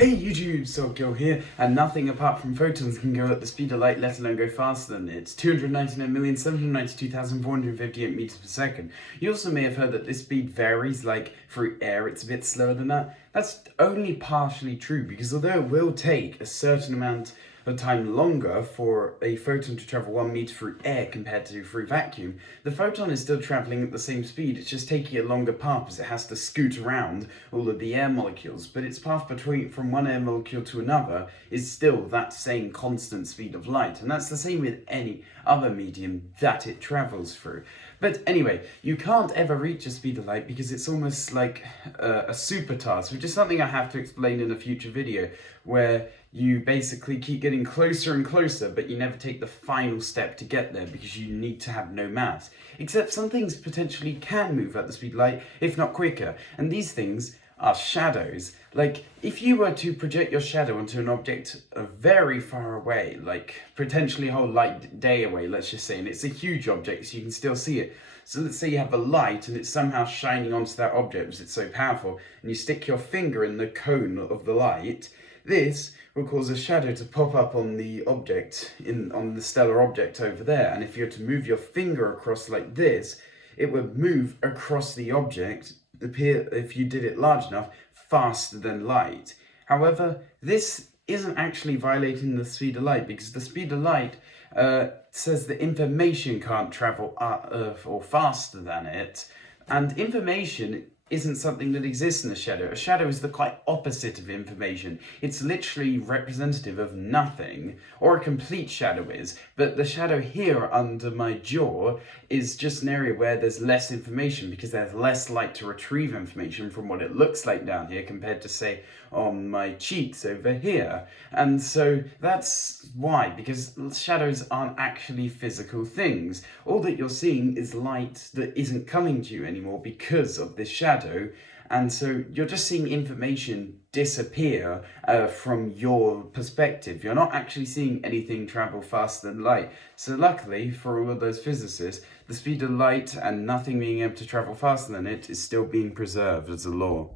Hey YouTube, Soulkill here, and nothing apart from photons can go at the speed of light, let alone go faster than it. It's 299,792,458 meters per second. You also may have heard that this speed varies, like through air it's a bit slower than that. That's only partially true, because although it will take a certain amount of time longer for a photon to travel 1 meter through air compared to through vacuum, the photon is still traveling at the same speed. It's just taking a longer path as it has to scoot around all of the air molecules, but its path from one air molecule to another is still that same constant speed of light, and that's the same with any other medium that it travels through. But anyway, you can't ever reach the speed of light because it's almost like a super task, which is something I have to explain in a future video, where you basically keep getting closer and closer, but you never take the final step to get there because you need to have no mass. Except some things potentially can move at the speed of light, if not quicker, and these things are shadows. Like, if you were to project your shadow onto an object very far away, like potentially a whole light day away, let's just say, and it's a huge object so you can still see it. So let's say you have a light and it's somehow shining onto that object because it's so powerful, and you stick your finger in the cone of the light. This will cause a shadow to pop up on the object, on the stellar object over there, and if you were to move your finger across like this, it would move across the object, if you did it large enough, faster than light. However, this isn't actually violating the speed of light, because the speed of light says that information can't travel or faster than it, and information isn't something that exists in a shadow. A shadow is the quite opposite of information. It's literally representative of nothing, or a complete shadow is, but the shadow here under my jaw is just an area where there's less information because there's less light to retrieve information from what it looks like down here compared to, say, on my cheeks over here. And so that's why, because shadows aren't actually physical things. All that you're seeing is light that isn't coming to you anymore because of this shadow, and so you're just seeing information disappear from your perspective. You're not actually seeing anything travel faster than light. So luckily for all of those physicists, the speed of light and nothing being able to travel faster than it is still being preserved as a law.